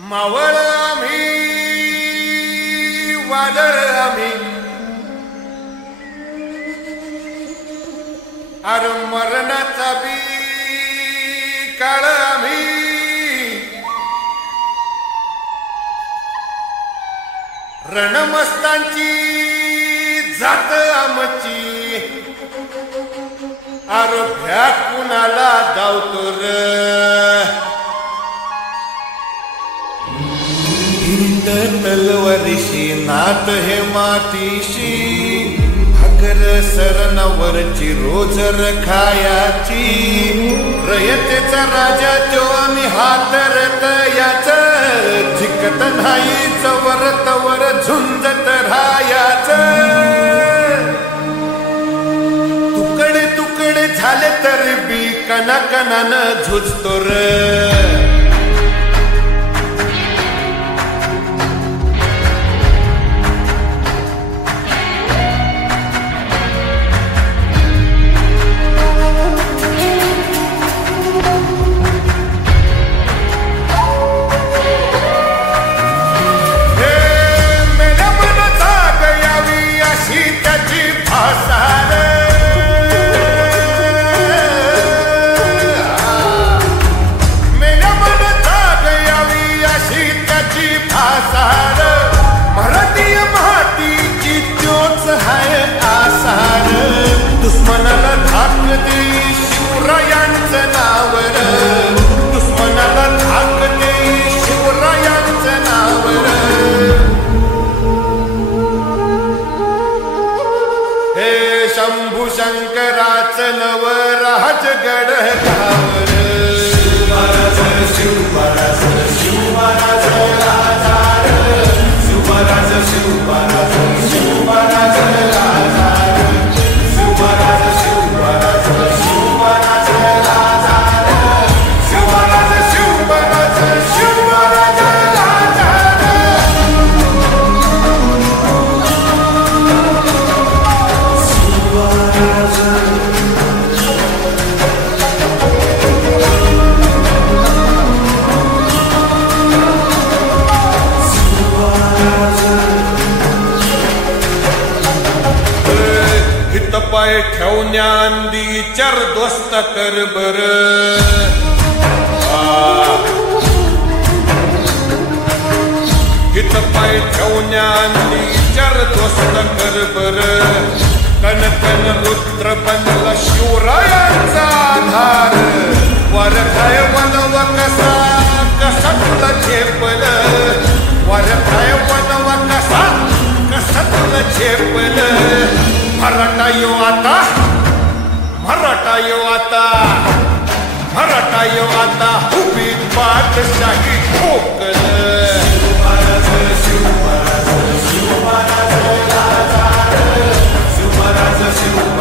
मावळ आम्ही वादळ आम्ही अरे मरणाचा बी काळ आम्ही रणमस्तांची जात आमची अरे भ्या कुणाला धावतो र तलवारीशी नात हे मातीशी भाकर सरणावरची रोजर खायाची रयतेचा राजा तो आम्ही हातरत याच झिकत नाही जवर तवर झुंजत राहायाच तुकडे तुकडे झाले तरी बी कणाकणानं झुजतो र दुश्मनाला धाक दे शिवरायांचं नावर दुश्मनाला धाक दे शिवरायांचं नावर हे शंभू शंकराचं नव राजगड गावर शिवराज शिवराज शिवराज शिवराज शिवराज शिवराज पाय ठेवण्याआधी चार दोस्त कर बर हित पाय ठेवण्याआधी चार दोस्त कर बर कन कन रुद्र बनला शिवरायांचा आधार वर काय वनव कसा कसा तुला झेपल वर काय वनव कसा कसा तुला झेपल मराठा यो आता मराठा यो आता मराठा यो आता उभी बादशाही ठोकल शिवराज शिवराज शिवराज शिवराज शिवराज